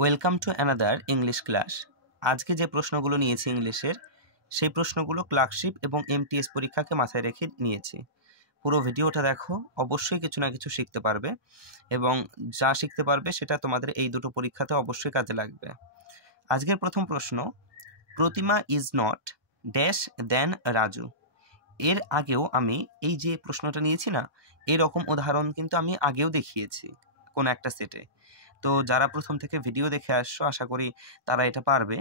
Welcome to another English class. আজকে যে প্রশ্নগুলো নিয়েছি ইংলিশের, সেই প্রশ্নগুলো ক্লার্কশিপ এবং এমটিএস পরীক্ষাকে মাথায় রেখে নিয়েছি। পুরো ভিডিওটা দেখো, অবশ্যই কিছু না কিছু শিখতে পারবে এবং যা শিখতে পারবে সেটা তোমাদের এই দুটো পরীক্ষাতে অবশ্যই কাজে লাগবে। আজকের প্রথম প্রশ্ন, প্রতিমা ইজ নট ড্যাশ দেন রাজু। এর আগেও আমি এই যে প্রশ্নটা নিয়েছি না, এরকম উদাহরণ কিন্তু আমি আগেও দেখিয়েছি কোনো একটা সেটে। তো যারা প্রথম থেকে ভিডিও দেখে আসছো, আশা করি তারা এটা পারবে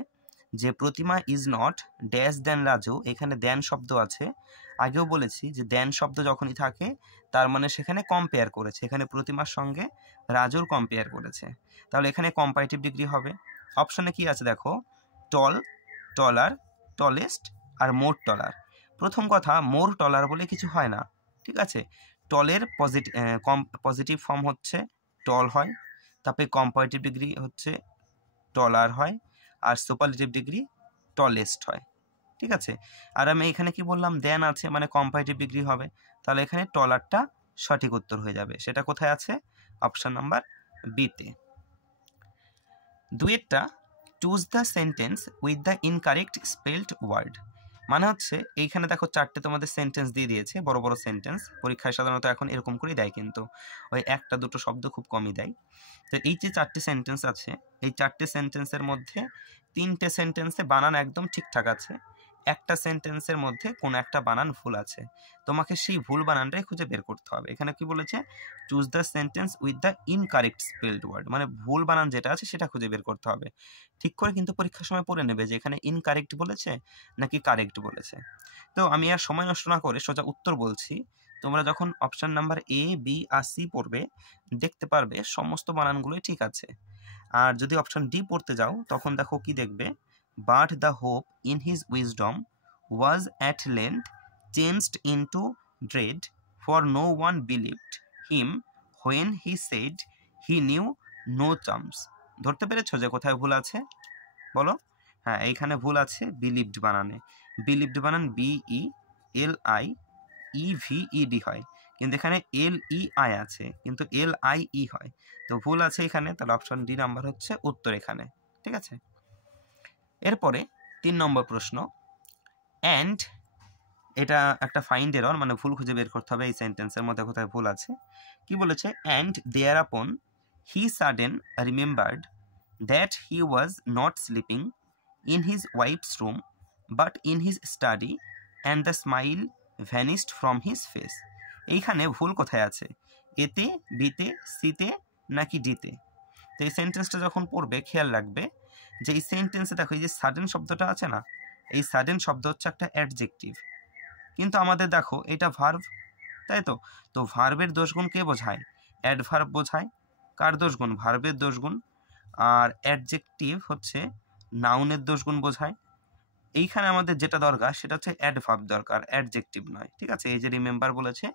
যে প্রতিমা ইজ নট ড্যাশ দেন রাজু। এখানে দেন শব্দ আছে, আগেও বলেছি যে দেন শব্দ যখনই থাকে তার মানে সেখানে কম্পেয়ার করেছে, এখানে প্রতিমার সঙ্গে রাজুর কম্পেয়ার করেছে, তাহলে এখানে কম্পারেটিভ ডিগ্রি হবে। অপশনে কি আছে দেখো, টল, টলার, টলেস্ট আর মোর টলার। প্রথম কথা, মোর টলার বলে কিছু হয় না, ঠিক আছে। টলের পজিটিভ ফর্ম হচ্ছে টল হয়, তারপরে কম্পারেটিভ ডিগ্রি হচ্ছে টলার হয়, আর সুপারলেটিভ ডিগ্রি টলেস্ট হয়, ঠিক আছে। আর আমি এখানে কি বললাম, দেন আছে মানে কম্পারেটিভ ডিগ্রি হবে, তাহলে এখানে টলারটা সঠিক উত্তর হয়ে যাবে। সেটা কোথায় আছে? অপশন নাম্বার বিতে। দুইটা, choose the sentence with the incorrect spelled word. মানে হচ্ছে এইখানে দেখো চারটে তোমাদের সেন্টেন্স দিয়ে দিয়েছে, বড় বড় সেন্টেন্স। পরীক্ষায় সাধারণত এখন এরকম করেই দেয়, কিন্তু ওই একটা দুটো শব্দ খুব কমই দেয়। তো এই যে চারটে সেন্টেন্স আছে, এই চারটে সেন্টেন্সের মধ্যে তিনটে সেন্টেন্সে বানান একদম ঠিকঠাক আছে, একটা সেন্টেন্সের মধ্যে কোনো একটা বানান ভুল আছে। তোমাকে সেই ভুল বানানটাই খুঁজে বের করতে হবে। এখানে কি বলেছে? Choose the sentence with the incorrect spelled word, মানে ভুল বানান যেটা আছে সেটা খুঁজে বের করতে হবে। ঠিক করে কিন্তু পরীক্ষার সময় পড়ে নেবে যে এখানে ইনকারেক্ট বলেছে নাকি কারেক্ট বলেছে। তো আমি আর সময় নষ্ট না করে সোজা উত্তর বলছি। তোমরা যখন অপশন নাম্বার এ, বি আর সি পড়বে, দেখতে পারবে সমস্ত বানানগুলোই ঠিক আছে। আর যদি অপশন ডি পড়তে যাও, তখন দেখো কি দেখবে, but the hope in his wisdom was at length changed into dread, for no one believed him when he said he knew no charms. ধরতে পেরেছো যে কোথায় ভুল আছে? বলো। হ্যাঁ, এইখানে ভুল আছে বিলিভড বানানে। বিলিভড বানান BELIEVED হয়, কিন্তু এখানে LEI আছে, কিন্তু LIE হয়। তো ভুল আছে এখানে, তাহলে অপশন ডি নাম্বার হচ্ছে উত্তর এখানে, ঠিক আছে। এরপরে 3 নম্বর প্রশ্ন, অ্যান্ড, এটা একটা ফাইন্ড এরর, মানে ভুল খুঁজে বের করতে হবে এই সেন্টেন্সের মধ্যে কোথায় ভুল আছে। কি বলেছে? And thereupon he sudden remembered that he was not sleeping in his wife's room but in his study and the smile vanished from his face. এইখানে ভুল কোথায় আছে? এতে, বিতে, সিতে নাকি ডিতে? তো এই সেন্টেন্সটা যখন পড়বে খেয়াল রাখবে যে এই সেন্টেন্সে দেখো এই যে সাডেন শব্দটা আছে না, এই সাডেন শব্দ হচ্ছে একটা অ্যাডজেক্টিভ, কিন্তু আমাদের দেখো এটা ভার্ব, তাই তো। তো ভার্বের দোষগুণ কে বোঝায়? অ্যাডভার্ব বোঝায়। কার দোষগুণ? ভার্বের দোষগুণ। আর অ্যাডজেক্টিভ হচ্ছে নাউনের দোষগুণ বোঝায়। এইখানে আমাদের যেটা দরকার সেটা হচ্ছে অ্যাডভার্ব দরকার, অ্যাডজেক্টিভ নয়, ঠিক আছে। এই যে রিমেম্বার বলেছে,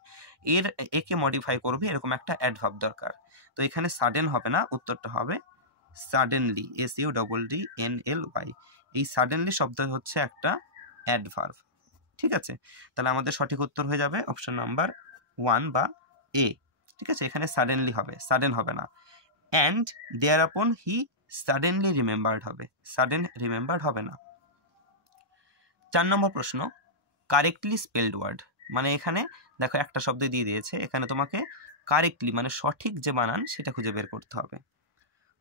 একে মডিফাই করবে এরকম একটা অ্যাডভার্ব দরকার। তো এখানে সাডেন হবে না, উত্তরটা হবে সাডেনলি, SUDDNLY। এই সাডেনলি শব্দ হচ্ছে একটা অ্যাডভার্ব, ঠিক আছে। তাহলে আমাদের সঠিক উত্তর হয়ে যাবে অপশন নাম্বার 1 বা এ, ঠিক আছে। এখানে সাডেনলি হবে, সাডেন হবে না। And thereupon he suddenly remembered হবে, সাডেন রিমেম্বার্ড হবে না। 4 নম্বর প্রশ্ন, কারেক্টলি স্পেলড ওয়ার্ড। মানে এখানে দেখো একটা শব্দ দিয়ে দিয়েছে, এখানে তোমাকে কারেক্টলি মানে সঠিক যে বানান সেটা খুঁজে বের করতে হবে।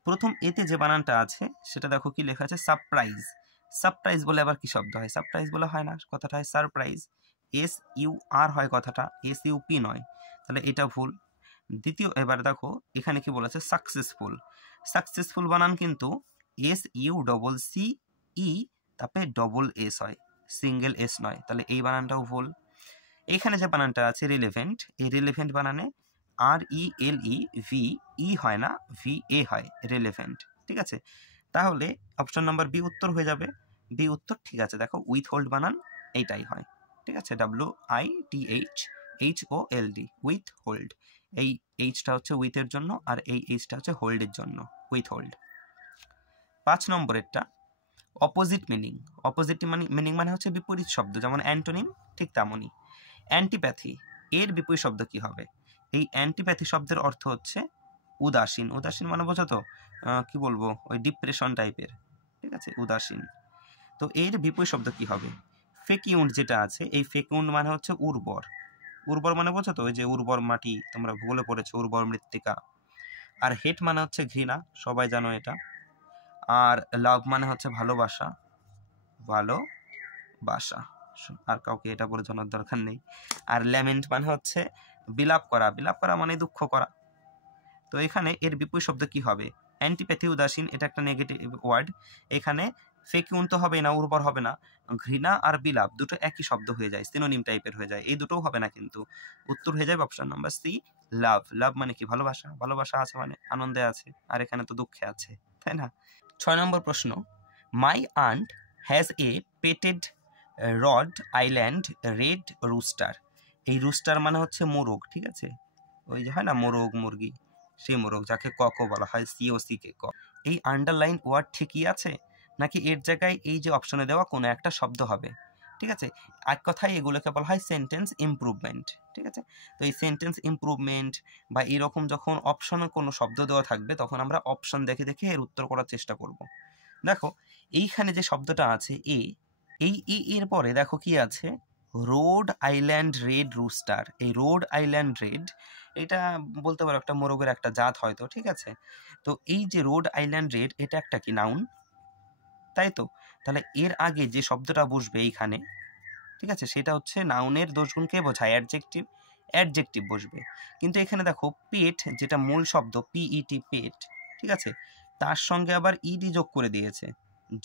প্রথম এতে যে বানানটা আছে সেটা দেখো কি লেখা আছে, সারপ্রাইজ। সারপ্রাইজ বলে আবার কি শব্দ হয়? সারপ্রাইজ বলে হয় না, কথাটা হয় সারপ্রাইজ, SUR হয় কথাটা, SUP নয়, তাহলে এটা ভুল। দ্বিতীয়, এবার দেখো এখানে কি বলেছে, সাকসেসফুল। সাকসেসফুল বানান কিন্তু SUCCE তারপরে ডবল S হয়, সিঙ্গেল S নয়, তাহলে এই বানানটাও ভুল। এইখানে যে বানানটা আছে রিলেভেন্ট, এই রিলেভেন্ট বানানে RELEVE হয় না, VA হয়, রিলেভেন্ট, ঠিক আছে। তাহলে অপশন নাম্বার বি উত্তর হয়ে যাবে। বি উত্তর ঠিক আছে। দেখো উইথ হোল্ড বানান এইটাই হয়, ঠিক আছে, WITHHOLD, উইথ হোল্ড। এই এইচটা হচ্ছে উইথের জন্য, আর এই এইচটা হচ্ছে হোল্ডের জন্য, উইথ হোল্ড। 5 নম্বরেরটা, অপোজিট মিনিং। অপোজিট মিনিং মানে হচ্ছে বিপরীত শব্দ, যেমন অ্যান্টোনিম, ঠিক তেমনই। অ্যান্টিপ্যাথি, এর বিপরীত শব্দ কি হবে? এই অ্যান্টিপ্যাথি শব্দের অর্থ হচ্ছে উদাসীন। উদাসীন মানে বোঝো তো, কি বলবো, ওই ডিপ্রেশন টাইপের, ঠিক আছে, উদাসীন। তো এর বিপরীত শব্দ কি হবে? ফেকিউন্ড যেটা আছে, এই ফেকিউন্ড মানে হচ্ছে উর্বর। উর্বর মানে বোঝো তো, ওই যে উর্বর মাটি, তোমরা ভূগোলে পড়েছো, উর্বর মৃত্তিকা। আর হেট মানে হচ্ছে ঘৃণা, সবাই জানো এটা। আর লাভ মানে হচ্ছে ভালোবাসা, ভালোবাসা, আর কাউকে এটা বলে জানার দরকার নেই। আর ল্যামেন্ট মানে হচ্ছে বিলাপ করা, বিলাপ করা মানে দুঃখ করা। তো এখানে এর বিপরীত শব্দ কি হবে? অ্যান্টিপ্যাথি, উদাসীন, এটা একটা নেগেটিভ ওয়ার্ড। এখানে ফেকিউন তো হবে না, উর্বর হবে না। ঘৃণা আর বিলাপ দুটো একই শব্দ হয়ে যায়, সিনোনিম টাইপের হয়ে যায়, এই দুটোও হবে না কিন্তু। উত্তর হয়ে যাবে অপশন নাম্বার সি, লাভ। লাভ মানে কি? ভালোবাসা। ভালোবাসা আছে মানে আনন্দে আছে, আর এখানে তো দুঃখে আছে, তাই না? 6 নম্বর প্রশ্ন, my aunt has a petted Rhode Island red rooster. এই রুস্টার মানে হচ্ছে মোরগ, ঠিক আছে, ওই যে হয় না মোরগ মুরগি, সেই মোরগ যাকে কক বলা হয়, সিওসি কে ক। এই আন্ডারলাইন ওয়ার্ড ঠিকই আছে, নাকি এর জায়গায় এই যে অপশনে দেওয়া কোনো একটা শব্দ হবে? ঠিক আছে, এক কথায় এগুলোকে বলা হয় সেন্টেন্স ইমপ্রুভমেন্ট, ঠিক আছে। তো এই সেন্টেন্স ইমপ্রুভমেন্ট বা এরকম যখন অপশনে কোনো শব্দ দেওয়া থাকবে, তখন আমরা অপশন দেখে দেখে এর উত্তর করার চেষ্টা করব। দেখো এইখানে যে শব্দটা আছে এই এর পরে দেখো কি আছে, রোড আইল্যান্ড রেড রুস্টার। এই রোড আইল্যান্ড রেড, এটা বলতে পারো একটা মোরগের একটা জাত হয়তো, ঠিক আছে। তো এই যে রোড আইল্যান্ড রেড, এটা একটা কি নাউন, তাই তো? তাহলে এর আগে যে শব্দটা বসবে এইখানে, ঠিক আছে, সেটা হচ্ছে নাউনের দোষগুণকে বোঝায়, অ্যাডজেক্টিভ, অ্যাডজেক্টিভ বসবে। কিন্তু এখানে দেখো পেট, যেটা মূল শব্দ পিইটি, পেট, ঠিক আছে, তার সঙ্গে আবার ইডি যোগ করে দিয়েছে,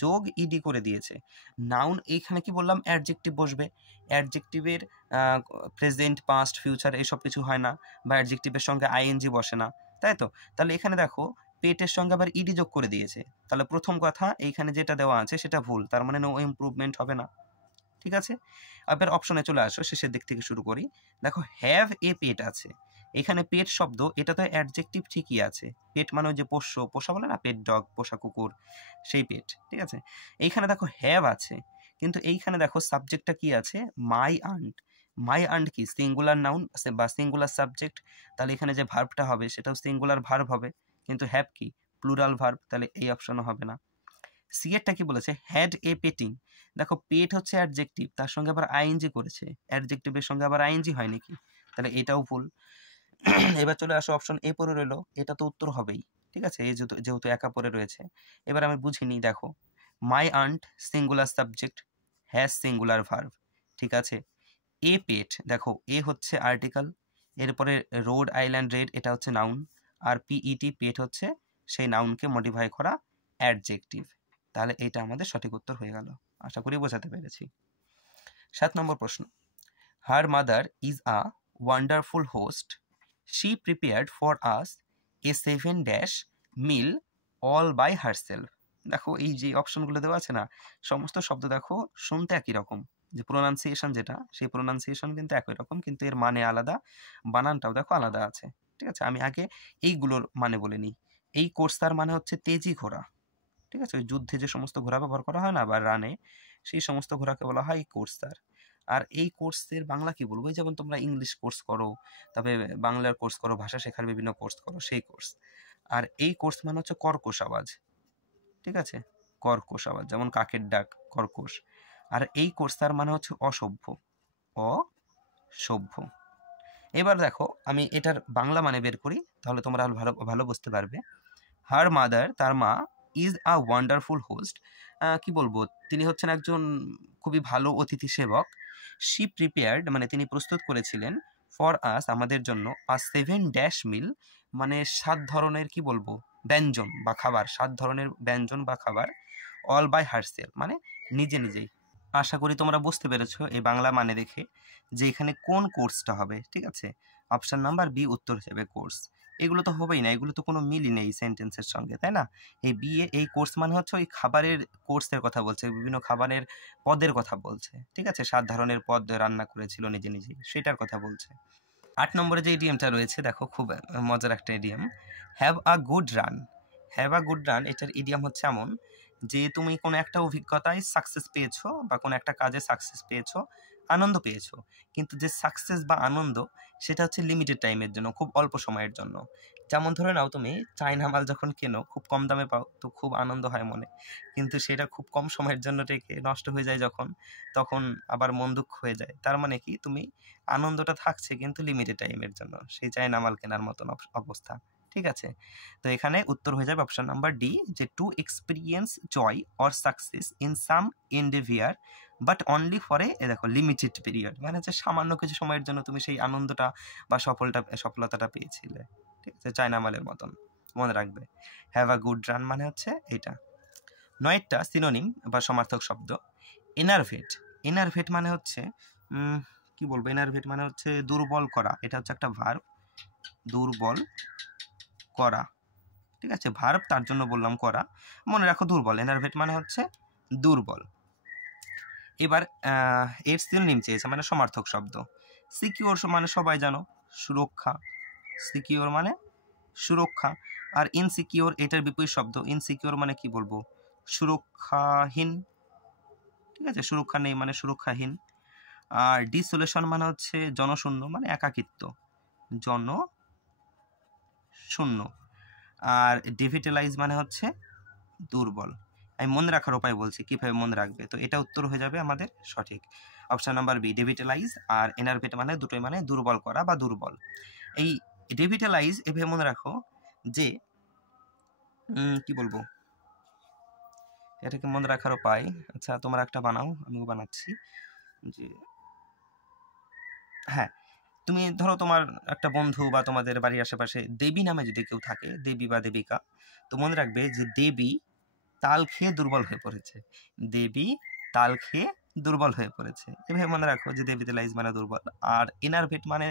যোগ ইডি করে দিয়েছে। নাউন এইখানে কি বললাম, অ্যাডজেক্টিভ বসবে। অ্যাডজেক্টিভের প্রেজেন্ট, পাস্ট, ফিউচার এইসব কিছু হয় না, বা অ্যাডজেক্টিভের সঙ্গে আইএনজি বসে না, তাই তো? তাহলে এখানে দেখো পেটের সঙ্গে আবার ইডি যোগ করে দিয়েছে, তাহলে প্রথম কথা এইখানে যেটা দেওয়া আছে সেটা ভুল, তার মানে নো ইমপ্রুভমেন্ট হবে না, ঠিক আছে। আবার অপশনে চলে আসো, শেষের দিক থেকে শুরু করি। দেখো হ্যাভ এ পেট আছে, এখানে পেট শব্দ, এটা তো অ্যাডজেক্টিভ ঠিকই আছে। পেট মানে ওই যে পোষ্য, পোষা বলে না, পেট ডগ, পোষা কুকুর, সেই পেট, ঠিক আছে। এইখানে দেখো হ্যাভ আছে, কিন্তু এইখানে দেখো সাবজেক্টটা কি আছে, মাই আন্ট। মাই আন্ট কি সিঙ্গুলার নাউন বা সিঙ্গুলার সাবজেক্ট, তাহলে এখানে যে ভার্বটা হবে সেটাও সিঙ্গুলার ভার্ব হবে, কিন্তু হ্যাভ কি প্লুরাল ভার্ব, তাহলে এই অপশনও হবে না। সি এরটা কি বলেছে, হ্যাড এ পেটিং। দেখো পেট হচ্ছে অ্যাডজেক্টিভ, তার সঙ্গে আবার আইএনজি করেছে, অ্যাডজেক্টিভের সঙ্গে আবার আইএনজি হয় নাকি, তাহলে এটাও ভুল। এবার চলে আসো অপশন এ পড়ে রইলো, এটা তো উত্তর হবেই, ঠিক আছে, এই যেহেতু একা পড়ে রয়েছে। এবার আমি বুঝিনি, দেখো my aunt singular subject, has singular verb, ঠিক আছে। এ পেট, দেখো এ হচ্ছে আর্টিকেল, এরপরে রোড আইল্যান্ড রেড, এটা হচ্ছে নাউন, আর পিইটি পেট হচ্ছে সেই নাউনকে মডিফাই করা অ্যাডজেক্টিভ। তাহলে এটা আমাদের সঠিক উত্তর হয়ে গেল, আশা করি বোঝাতে পেরেছি। 7 নম্বর প্রশ্ন, her mother is a wonderful host, she prepared for us a 7 meal all by herself. দেখো এই যে অপশনগুলো দেওয়া আছে না, সমস্ত শব্দ দেখো শুনতে একই রকম, যে প্রোনাউন্সিয়েশন যেটা, সেই প্রোনাউন্সিয়েশন কিন্তু একই রকম, কিন্তু এর মানে আলাদা, বানানটাও দেখো আলাদা আছে, ঠিক আছে। আমি আগে এইগুলোর মানে বলে নিই। এই কোর্সার মানে হচ্ছে তেজি ঘোড়া, ঠিক আছে, ওই যুদ্ধে যে সমস্ত ঘোড়া ব্যবহার করা হয় না বা রানে, সেই সমস্ত ঘোড়াকে বলা হয় কোর্সার। আর এই কোর্সের বাংলা কি বলবো, যেমন তোমরা ইংলিশ কোর্স করো, তবে বাংলার কোর্স করো, ভাষা শেখার বিভিন্ন কোর্স করো, সেই কোর্স। আর এই কোর্স মানে হচ্ছে কর্কশ আওয়াজ, ঠিক আছে, কর্কশ আওয়াজ, যেমন কাকের ডাক কর্কশ। আর এই কোর্সার মানে হচ্ছে অসভ্য, অসভ্য। এবার দেখো আমি এটার বাংলা মানে বের করি, তাহলে তোমরা ভালো ভালো বুঝতে পারবে। হার মাদার, তার মা, ইজ আ ওয়ান্ডারফুল হোস্ট, কি বলবো, তিনি হচ্ছেন একজন খুবই ভালো অতিথি সেবক। শি প্রিপেয়ার্ড মানে তিনি প্রস্তুত করেছিলেন, ফর আস আমাদের জন্য, আ 7 মিল মানে 7 ধরনের কি বলবো ব্যঞ্জন বা খাবার, 7 ধরনের ব্যঞ্জন বা খাবার, অল বাই হারসেলফ মানে নিজে নিজেই। আশা করি তোমরা বুঝতে পেরেছো এই বাংলা মানে দেখে যে এখানে কোন কোর্সটা হবে, ঠিক আছে। অপশন নাম্বার বি উত্তর হিসেবে কোর্স। এগুলো তো হবেই না, এগুলো তো কোনো মিলই নেই সেন্টেন্সের সঙ্গে, তাই না? এই বিএ এই কোর্স মানে হচ্ছে ওই খাবারের কোর্সের কথা বলছে, বিভিন্ন খাবারের পদের কথা বলছে, ঠিক আছে, 7 ধরনের পদ রান্না করেছিল নিজে নিজেই, সেটার কথা বলছে। 8 নম্বরে যে ইডিয়ামটা রয়েছে, দেখো খুব মজার একটা idiom, have a good run. Have a good run, এটার ইডিয়াম হচ্ছে এমন যে তুমি কোনো একটা অভিজ্ঞতায় সাকসেস পেয়েছো বা কোনো একটা কাজে সাকসেস পেয়েছো, আনন্দ পেয়েছো, কিন্তু যে সাকসেস বা আনন্দ সেটা হচ্ছে লিমিটেড টাইমের জন্য, খুব অল্প সময়ের জন্য। যেমন ধরে নাও তুমি চায়না মাল যখন কেনো খুব কম দামে পাও, তো খুব আনন্দ হয় মনে, কিন্তু সেটা খুব কম সময়ের জন্য রেখে নষ্ট হয়ে যায় যখন, তখন আবার মন দুঃখ হয়ে যায়। তার মানে কি, তুমি আনন্দটা থাকছে কিন্তু লিমিটেড টাইমের জন্য, সেই চায়না মাল কেনার মতন অবস্থা। ঠিক আছে, তো এখানে উত্তর হয়ে যাবে অপশন নাম্বার ডি, যে to experience joy or success in some endeavour but only for a দেখো লিমিটেড পিরিয়ড, মানে হচ্ছে সামান্য কিছু সময়ের জন্য তুমি সেই আনন্দটা বা সফলতাটা পেয়েছিলে। ঠিক আছে, চায়না মালের মতন, মনে রাখবে। হ্যাভ আ গুড রান মানে হচ্ছে এটা। 9টা সিনোনিম বা সমার্থক শব্দ। এনার্ভেট, এনার্ভেট মানে হচ্ছে কি বলবো, এনার্ভেট মানে হচ্ছে দুর্বল করা, এটা হচ্ছে একটা ভার্ব, দুর্বল করা। ঠিক আছে, ভার্ব, তার জন্য বললাম করা, মনে রাখো দুর্বল, এনার্ভেট মানে হচ্ছে দুর্বল। এবার এর সিনোনিম চেয়েছে মানে সমার্থক শব্দ। সিকিউর মানে সবাই জানো, সুরক্ষা, সিকিউর মানে সুরক্ষা। আর ইনসিকিউর এটার বিপরীত শব্দ, ইনসিকিউর মানে কি বলবো, সুরক্ষাহীন। ঠিক আছে, সুরক্ষা নেই মানে সুরক্ষাহীন। আর ডিসোলেশন মানে হচ্ছে জনশূন্য, মানে একাকিত্ব, জনশূন্য। আর ডিভিটালাইজ মানে হচ্ছে দুর্বল। আমি মনে রাখার উপায় বলছি, কিভাবে মনে রাখবে, তো এটা উত্তর হয়ে যাবে আমাদের সঠিক অপশন নাম্বার বি, ডিভিটালাইজ। আর এনার্ভেট মানে দুটোই মানে দুর্বল করা বা দুর্বল। এই ডিভিটালাইজ এভাবে মনে রাখো যে কি বলবো, এটাকে মনে রাখার উপায়, আচ্ছা তোমরা একটা বানাও, আমিও বানাচ্ছি, যে হ্যাঁ, তুমি ধরো তোমার একটা বন্ধু বা তোমাদের বাড়ির আশেপাশে দেবী নামে যদি কেউ থাকে, দেবী বা দেবিকা, তো মনে রাখবে যে দেবী তাল খেয়ে দুর্বল হয়ে পড়েছে, দেবী তাল খেয়ে দুর্বল হয়ে পড়েছে, এভাবে মনে রাখো যে ডিভিটালাইজ মানে দুর্বল। আর ইনারভেট মানে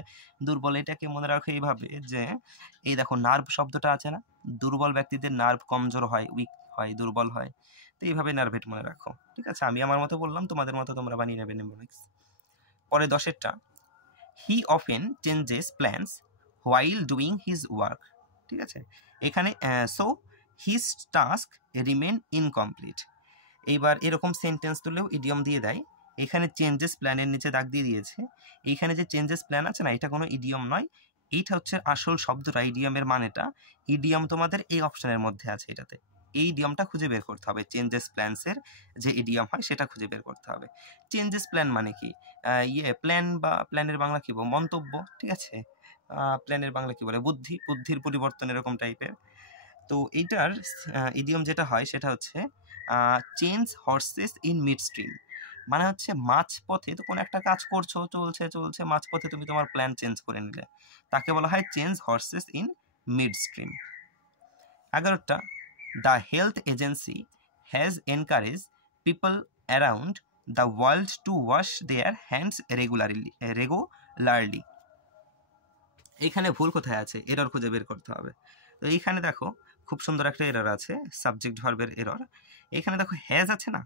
দুর্বল, এটাকে মনে রাখো এইভাবে যে এই দেখো নার্ভ শব্দটা আছে না, দুর্বল ব্যক্তিদের নার্ভ কমজোর হয়, উইক হয়, দুর্বল হয়, তো এইভাবে নার্ভেট মনে রাখো। ঠিক আছে, আমি আমার মতো বললাম, তোমাদের মতো তোমরা বানিয়ে নেবে নেমোনিক্স। পরে 10এরটা, he often changes plans while doing his work. ঠিক আছে, এখানে so his task remain incomplete. এইবার এরকম সেন্টেন্স তুলেও ইডিয়ম দিয়ে দেয়। এখানে চেঞ্জেস প্ল্যানের নিচে দাগ দিয়ে দিয়েছে, এইখানে যে চেঞ্জেস প্ল্যান আছে না, এটা কোনো ইডিয়ম নয়, এইটা হচ্ছে আসল শব্দটা, ইডিয়মের মানেটা। ইডিয়ম তোমাদের এই অপশনের মধ্যে আছে, এটাতে এই ইডিয়মটা খুঁজে বের করতে হবে, চেঞ্জেস প্ল্যান্সের যে ইডিয়ম হয় সেটা খুঁজে বের করতে হবে। চেঞ্জেস প্ল্যান মানে কি, প্ল্যান বা প্ল্যানের বাংলা কি বলবো, মন্তব্য। ঠিক আছে, প্ল্যানের বাংলা কি বলে, বুদ্ধি, বুদ্ধির পরিবর্তন, এরকম টাইপের। তো এইটার ইডিয়ম যেটা হয় সেটা হচ্ছে change horses in mid stream, মানে হচ্ছে মাঝপথে তো কোনো একটা কাজ করছো, চলছে চলছে, মাঝপথে তুমি তোমার প্ল্যান চেঞ্জ করে নিলে, তাকে বলা হয় change horses in mid stream. 11টা, the health agency has encourage people around the world to wash their hands regularly. এইখানে ভুল কোথায় আছে, এরর খুঁজে বের করতে হবে। তো এইখানে দেখো খুব সুন্দর একটা এরর আছে, সাবজেক্ট ভার্বের এরর। এখানে দেখো হ্যাজ আছে না,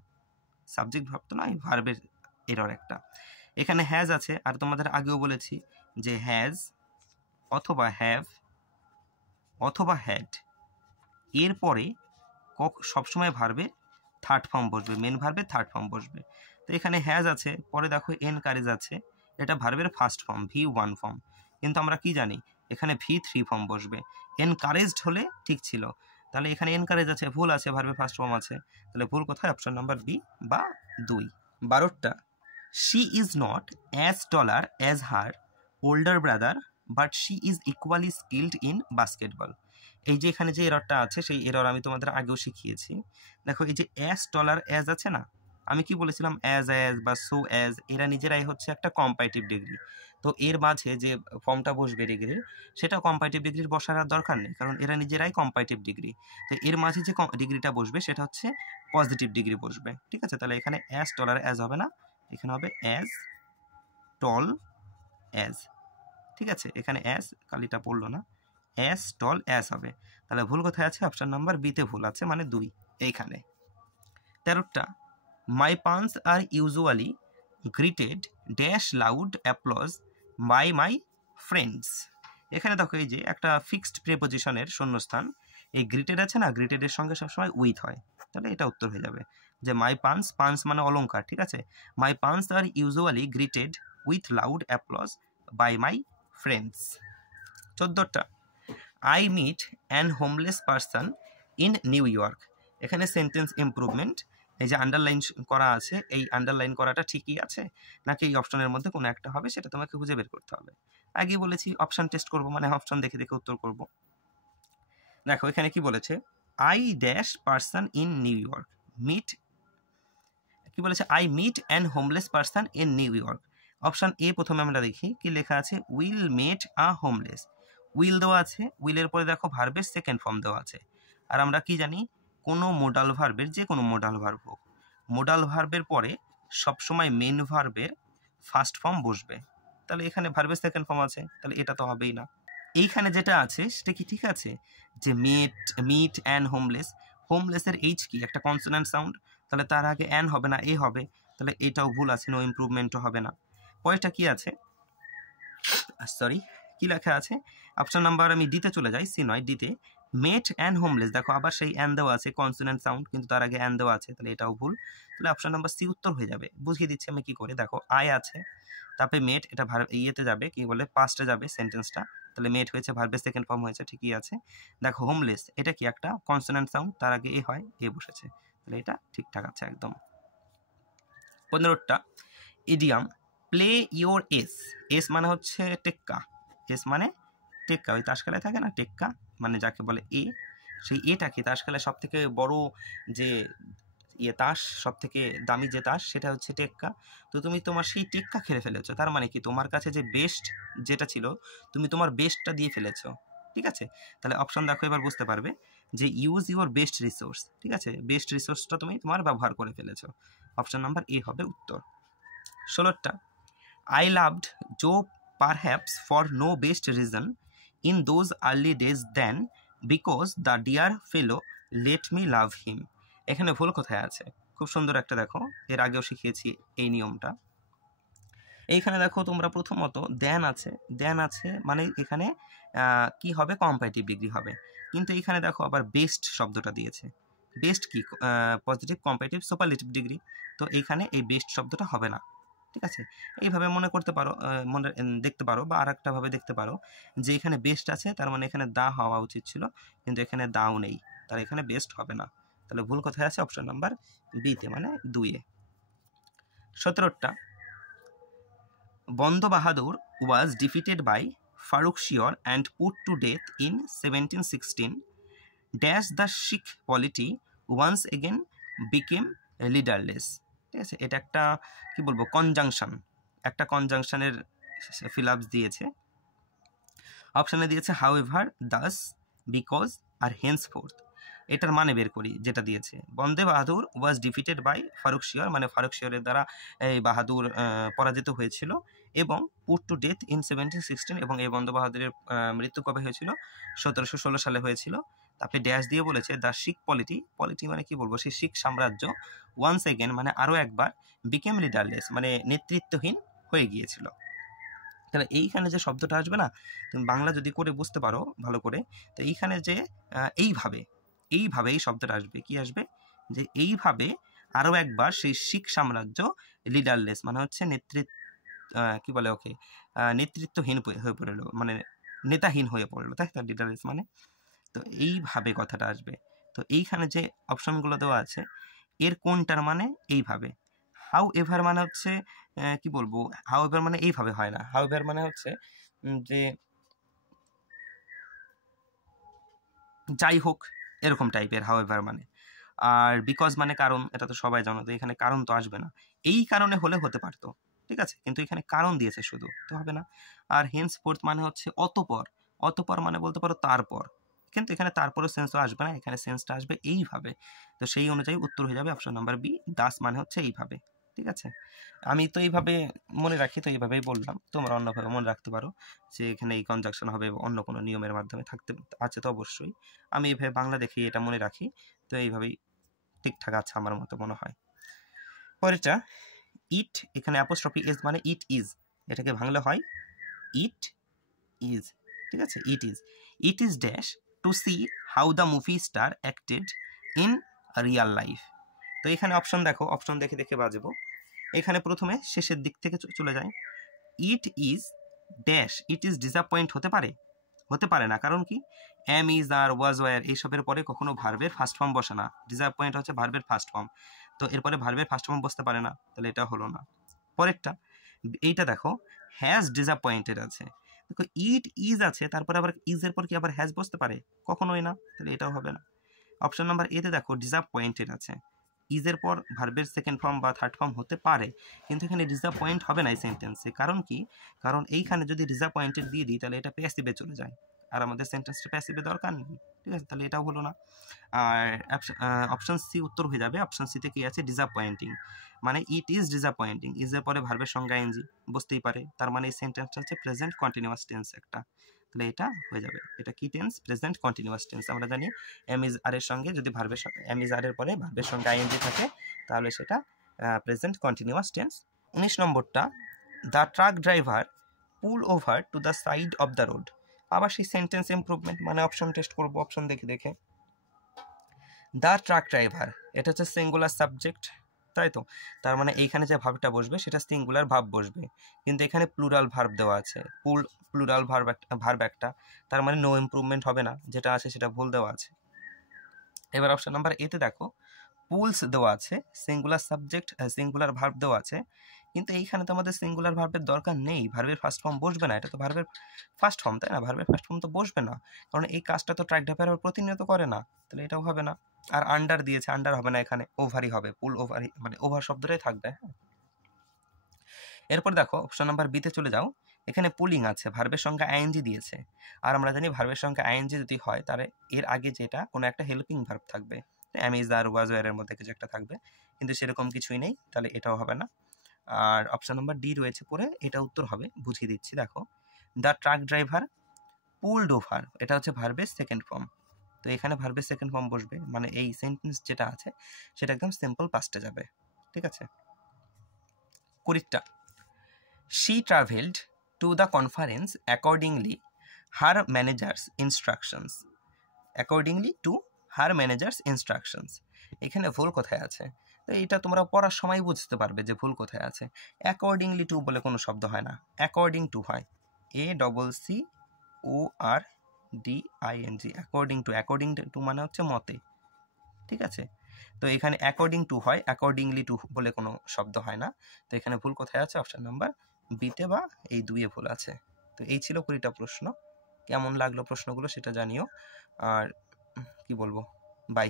সাবজেক্ট ভার্ব তো নয়, ভার্বের এরর একটা। এখানে হ্যাজ আছে, আর তোমাদের আগেও বলেছি যে হ্যাজ অথবা হ্যাভ অথবা হ্যাড, এরপরে সবসময় ভার্বের থার্ড ফর্ম বসবে, মেন ভার্বের থার্ড ফর্ম বসবে। তো এখানে হ্যাজ আছে, পরে দেখো এনকারেজ আছে, এটা ভার্বের ফার্স্ট ফর্ম, V1 ফর্ম, কিন্তু আমরা কি জানি এখানে V3 ফর্ম বসবে। এনকারেজড হলে ঠিক ছিল, তাহলে এখানে এনকারেজ আছে, ভুল আছে, ভার্বের ফার্স্ট ফর্ম আছে, তাহলে ভুল কোথায়, অপশন নাম্বার বি বা 2। 12টা, she is not as taller as her older brother but she is equally skilled in basketball. এই যে এখানে যে এররটা আছে, সেই এরর আমি তোমাদের আগেও শিখিয়েছি। দেখো এই যে অ্যাজ টলার অ্যাজ আছে না, আমি কি বলেছিলাম, অ্যাজ বা সো অ্যাজ, এরা নিজেরাই হচ্ছে একটা কম্পারেটিভ ডিগ্রি। তো এর মাঝে যে ফর্মটা বসবে ডিগ্রির, সেটা কম্পারেটিভ ডিগ্রির বসার আর দরকার নেই, কারণ এরা নিজেরাই কম্পারেটিভ ডিগ্রি। তো এর মাঝে যে ডিগ্রিটা বসবে সেটা হচ্ছে পজিটিভ ডিগ্রি বসবে। ঠিক আছে, তাহলে এখানে অ্যাজ টলার অ্যাজ হবে না, এখানে হবে অ্যাজ টল অ্যাজ। ঠিক আছে, এখানে অ্যাজ কালিটা পড়লো না, অ্যাজ টল অ্যাজ হবে। তাহলে ভুল কোথায় আছে, অপশন নাম্বার বিতে ভুল আছে, মানে 2 এইখানে। 13টা, my puns are usually greeted dash loud applause by my friends. এখানে দেখো এই যে একটা ফিক্সড প্রিপোজিশনের শূন্যস্থান, এই গ্রিটেড আছে না, গ্রিটেডের সঙ্গে সবসময় উইথ হয়, তাহলে এটা উত্তর হয়ে যাবে যে মাই পান্স, পান্স মানে অলংকার। ঠিক আছে, my puns are usually greeted with loud applause by my friends. 14টা, I meet an homeless person in New York. এখানে সেন্টেন্স ইমপ্রুভমেন্ট, এই যে আন্ডারলাইন করা আছে, এই আন্ডারলাইন করাটা ঠিকই আছে নাকি এই অপশনের মধ্যে কোনো একটা হবে, সেটা তোমাকে খুঁজে বের করতে হবে। আগে বলেছি অপশন টেস্ট করব, মানে অপশন দেখে দেখে উত্তর করব। দেখো এখানে কি বলেছে, I dash person in New York meet, কি বলেছে, I meet an homeless person in New York. Option A প্রথমে আমরা দেখি কি লেখা আছে, will met a homeless. Will দেওয়া আছে, উইলের পরে দেখো ভার্বের সেকেন্ড ফর্ম দেওয়া আছে। আর আমরা কি জানি, কোনো মোডাল ভার্বের, যে কোনো মোডাল ভার্ব হোক, মোডাল ভার্বের পরে সবসময় মেন ভার্বের ফার্স্ট ফর্ম বসবে। তাহলে এখানে ভার্বের সেকেন্ড ফর্ম আছে, তাহলে এটা তো হবেই না। এইখানে যেটা আছে সেটা কি ঠিক আছে, যে মিট অ্যান্ড হোমলেস, হোমলেসের এইচ কি একটা কনসোনেন্ট সাউন্ড, তাহলে তার আগে অ্যান হবে না, এ হবে, তাহলে এটাও ভুল আছে, নো ইমপ্রুভমেন্টও হবে না। পরেরটা কি আছে, সরি কি লেখা আছে, অপশন নাম্বার আমি ডিতে চলে যাই, সি নয় ডিতে, মেট অ্যান্ড হোমলেস। দেখো আবার সেই অ্যান দেওয়া আছে, কনসোনেন্ট সাউন্ড, কিন্তু তার আগে অ্যান দেওয়া আছে, তাহলে এটাও ভুল। তাহলে অপশন নাম্বার সি উত্তর হয়ে যাবে। বুঝিয়ে দিচ্ছি আমি কি করে, দেখো আই আছে, তারপরে মেট, এটা ইয়েতে যাবে, কি বলে পাস্টে যাবে সেন্টেন্সটা, তাহলে মেট হয়েছে, ভার্বের সেকেন্ড ফর্ম হয়েছে, ঠিকই আছে। দেখো হোমলেস, এটা কি একটা কনসোনেন্ট সাউন্ড, তার আগে এ হয়, এ বসেছে, তাহলে এটা ঠিকঠাক আছে একদম। 15টা idiom, play your ace. Ace মানে হচ্ছে টেক্কা, এস মানে টেক্কা, ওই তাসকালায় থাকে না টেক্কা, মানে যাকে বলে এ, সেই এটাকে তাসকালায় সব থেকে বড় যে তাস, সব থেকে দামি যে তাস, সেটা হচ্ছে টেক্কা। তো তুমি তোমার সেই টেক্কা খেলে ফেলেছো, তার মানে কি তোমার কাছে যে বেস্ট যেটা ছিল, তুমি তোমার বেস্টটা দিয়ে ফেলেছো, ঠিক আছে। তাহলে অপশন দেখো, এবার বুঝতে পারবে যে ইউজ ইউর বেস্ট রিসোর্স, ঠিক আছে, বেস্ট রিসোর্সটা তুমি তোমার ব্যবহার করে ফেলেছো। অপশন নাম্বার এ হবে উত্তর। 16টা I loved Joe perhaps for no best reason in those early days then because the dear fellow let me love him. এখানে ভুল কোথায় আছে, খুব সুন্দর একটা দেখো, এর আগেও শিখিয়েছি এই নিয়মটা। এইখানে দেখো তোমরা প্রথমত দেন আছে মানে এখানে কি হবে, কম্পারেটিভ ডিগ্রি হবে, কিন্তু এখানে দেখো আবার বেস্ট শব্দটা দিয়েছে। বেস্ট কি, পজিটিভ কম্পারেটিভ সুপারলেটিভ ডিগ্রি, তো এইখানে এই বেস্ট শব্দটা হবে না, ঠিক আছে। এইভাবে মনে করতে পারো, মনে দেখতে পারো, বা আর একটা ভাবে দেখতে পারো যে এখানে বেস্ট আছে, তার মানে এখানে দা হওয়া উচিত ছিল, কিন্তু এখানে দাও নেই, তার এখানে বেস্ট হবে না। তাহলে ভুল কোথায় আছে, অপশন নাম্বার বিতে, মানে 2-এ। 17টা বন্দ বাহাদুর was defeated by Farrukhsiyar and put to death in 1716 dash the Sikh polity once again became leaderless। ঠিক আছে, এটা একটা কি বলবো কনজাংশন, একটা কনজাংশনের ফিলআপস দিয়েছে। অপশানে দিয়েছে হাউএভার, দাস, বিকজ আর হেন্সফোর্থ। এটার মানে বের করি, যেটা দিয়েছে বন্দে বাহাদুর ওয়াজ ডিফিটেড বাই ফারুকশিয়র, মানে ফারুকশিয়রের দ্বারা এই বাহাদুর পরাজিত হয়েছিল, এবং পুট টু ডেথ ইন 1716, এবং এই বন্দে বাহাদুরের মৃত্যু কবে হয়েছিল, 1716 সালে হয়েছিল। তারপরে ড্যাশ দিয়ে বলেছে দ্য শিখ পলিটি, পলিটি মানে কি বলবো, সেই শিখ সাম্রাজ্য ওয়ান্স এগেন মানে আরও একবার, বিকেম লিডারলেস মানে নেতৃত্বহীন হয়ে গিয়েছিল। তাহলে এইখানে যে শব্দটা আসবে না, তুমি বাংলা যদি করে বুঝতে পারো ভালো করে, তো এইখানে যে এইভাবে এই শব্দটা আসবে, কি আসবে, যে এইভাবে আরও একবার সেই শিখ সাম্রাজ্য লিডারলেস মানে হচ্ছে কি বলে ওকে, নেতৃত্বহীন হয়ে পড়লো, মানে নেতাহীন হয়ে পড়লো, তাই তো লিডারলেস মানে। তো এইভাবে কথাটা আসবে। তো এইখানে যে অপশনগুলো দেওয়া আছে, এর কোনটার মানে এইভাবে। হাউ এভার মানে হচ্ছে কি বলবো, হাউ এভার মানে এইভাবে হয় না, হাউ এভার মানে হচ্ছে যে যাই হোক এরকম টাইপের হাউ এভার মানে। আর বিকজ মানে কারণ, এটা তো সবাই জানো, তো এখানে কারণ তো আসবে না, এই কারণে হলে হতে পারতো, ঠিক আছে, কিন্তু এখানে কারণ দিয়েছে শুধু, তো হবে না। আর হেন্সফোর্থ মানে হচ্ছে অতপর, অতপর মানে বলতে পারো তারপর, কিন্তু এখানে তারপরও সেন্সও আসবে না, এখানে সেন্সটা আসবে এইভাবে। তো সেই অনুযায়ী উত্তর হয়ে যাবে অপশন নাম্বার বি, দাস মানে হচ্ছে এইভাবে, ঠিক আছে। আমি তো এইভাবে মনে রাখি, তো এইভাবেই বললাম, তোমরা অন্যভাবে মনে রাখতে পারো যে এখানে এই কনজাংশন হবে অন্য কোনো নিয়মের মাধ্যমে থাকতে আছে, তো অবশ্যই আমি এইভাবে বাংলা দেখি এটা মনে রাখি, তো এইভাবেই ঠিকঠাক আছে আমার মতো মনে হয়। পরেরটা ইট, এখানে অ্যাপোস্ট্রফি এস মানে ইট ইজ, এটাকে ভাঙলে হয় ইট ইজ, ঠিক আছে। It is dash to see how the movie star acted in real life. তো এখানে অপশন দেখো, অপশন দেখে দেখে বাজবো। এখানে প্রথমে শেষের দিক থেকে চলে যায়, it is dash, it is disappoint হতে পারে, হতে পারে না, কারণ কি am is are was were এইসবের পরে কখনো ভার্বের ফার্স্ট ফর্ম বসে না। ডিজার্ভ পয়েন্ট হচ্ছে ভার্বের ফার্স্ট ফর্ম, তো এরপরে ভার্বের ফার্স্ট ফর্ম বসতে পারে না, তাহলে এটা হলো না। পরেরটা এইটা দেখো, হ্যাজ ডিসঅ্যাপয়েন্টেড আছে, দেখো ইট ইজ আছে, তারপরে আবার ইজের পর কি আবার হ্যাজ বসতে পারে? কখনোই না, তাহলে এটাও হবে না। অপশন নাম্বার এতে দেখো ডিসঅ্যাপয়েন্টেড আছে, ইজের পর ভার্বের সেকেন্ড ফর্ম বা থার্ড ফর্ম হতে পারে, কিন্তু এখানে ডিসঅ্যাপয়েন্ট হবে না এই সেন্টেন্সে। কারণ কি? কারণ এইখানে যদি ডিসঅ্যাপয়েন্টেড দিয়ে দিই তাহলে এটা প্যাসিভে চলে যায়, আর আমাদের সেন্টেন্সটা প্যাসিভে দরকার নেই, ঠিক আছে? তাহলে এটাও হলো না। আর অপশন সি উত্তর হয়ে যাবে। অপশন সিতে কি আছে? ডিসঅ্যাপয়েন্টিং, মানে ইট ইজ ডিসঅ্যাপয়েন্টিং, ইজের পরে ভার্বের সঙ্গে আইএনজি বসতেই পারে, তার মানে এই সেন্টেন্সটা হচ্ছে প্রেজেন্ট কন্টিনিউয়াস টেন্স একটা, তাহলে এটা হয়ে যাবে। এটা কি টেন্স? Present continuous tense. আমরা জানি এম ইজ আর এর সঙ্গে যদি ভার্বের এম ইজ আর এর পরে ভার্বের সঙ্গে আইএনজি থাকে তাহলে সেটা প্রেজেন্ট কন্টিনিউয়াস টেন্স। 19 নম্বরটা, the truck driver pool over to the side of the road. আবার সেই সেন্টেন্স ইমপ্রুভমেন্ট, মানে অপশন টেস্ট করব, অপশন দেখে দেখে। দ্য ট্রাক ড্রাইভার, এটা হচ্ছে সিঙ্গুলার সাবজেক্ট, তাই তো? তার মানে এইখানে যে ভার্বটা বসবে সেটা সিঙ্গুলার ভার্ব বসবে, কিন্তু এখানে প্লুরাল ভার্ব দেওয়া আছে, প্লুরাল ভার্ব একটা, তার মানে নো ইমপ্রুভমেন্ট হবে না, যেটা আছে সেটা ভুল দেওয়া আছে। এবার অপশন নাম্বার এতে দেখো পুলস দেওয়া আছে, সিঙ্গুলার সাবজেক্ট সিঙ্গুলার ভার্ব দেওয়া আছে, কিন্তু এইখানে তো আমাদের সিঙ্গুলার ভার্বের দরকার নেই, ভার্বের ফার্স্ট ফর্ম বসবে না, এটা তো ভার্বের ফার্স্ট ফর্ম, তাই না? ভার্বের ফার্স্ট ফর্ম তো বসবে না, কারণ এই কাজটা তো ট্রাক ড্রাইভার প্রতিনিয়ত করে না, তাহলে এটাও হবে না। আর আন্ডার দিয়েছে, আন্ডার হবে না, এখানে ওভারই হবে, পুল ওভারই, মানে ওভার শব্দটাই থাকবে। হ্যাঁ, এরপর দেখো অপশন নাম্বার বিতে চলে যাও, এখানে পুলিং আছে, ভার্বের সঙ্গে আইএনজি দিয়েছে, আর আমরা জানি ভার্বের সঙ্গে আইএনজি যদি হয় তাহলে এর আগে যেটা কোনো একটা হেল্পিং ভার্ব থাকবে, am is are was were এর মধ্যে কিছু একটা থাকবে, কিন্তু সেরকম কিছুই নেই, তাহলে এটাও হবে না। আর অপশন নাম্বার ডি রয়েছে পরে, এটা উত্তর হবে, বুঝিয়ে দিচ্ছি দেখো। The truck driver pulled over, এটা হচ্ছে ভার্বের সেকেন্ড ফর্ম, তো এখানে ভার্বের সেকেন্ড ফর্ম বসবে, মানে এই সেন্টেন্স যেটা আছে সেটা একদম সিম্পল পাস্টে যাবে, ঠিক আছে? 20টা, she traveled to the conference accordingly her manager's instructions, accordingly to her manager's instructions। এখানে ভুল কোথায় আছে? তো এটা তোমরা পড়ার সময় বুঝতে পারবে যে ভুল কোথায় আছে। অ্যাকর্ডিংলি টু বলে কোনো শব্দ হয় না, অ্যাকর্ডিং টু হয়, ACCORDING, অ্যাকর্ডিং টু মানে হচ্ছে মতে, ঠিক আছে? তো এখানে অ্যাকর্ডিং টু হয়, অ্যাকর্ডিংলি টু বলে কোনো শব্দ হয় না, তো এখানে ভুল কোথায় আছে? অপশন নাম্বার বিতে বা এই দুইয়ে ভুল আছে। তো এই ছিল 20টা প্রশ্ন। কেমন লাগলো প্রশ্নগুলো সেটা জানিও, আর কি বলবো, বাই।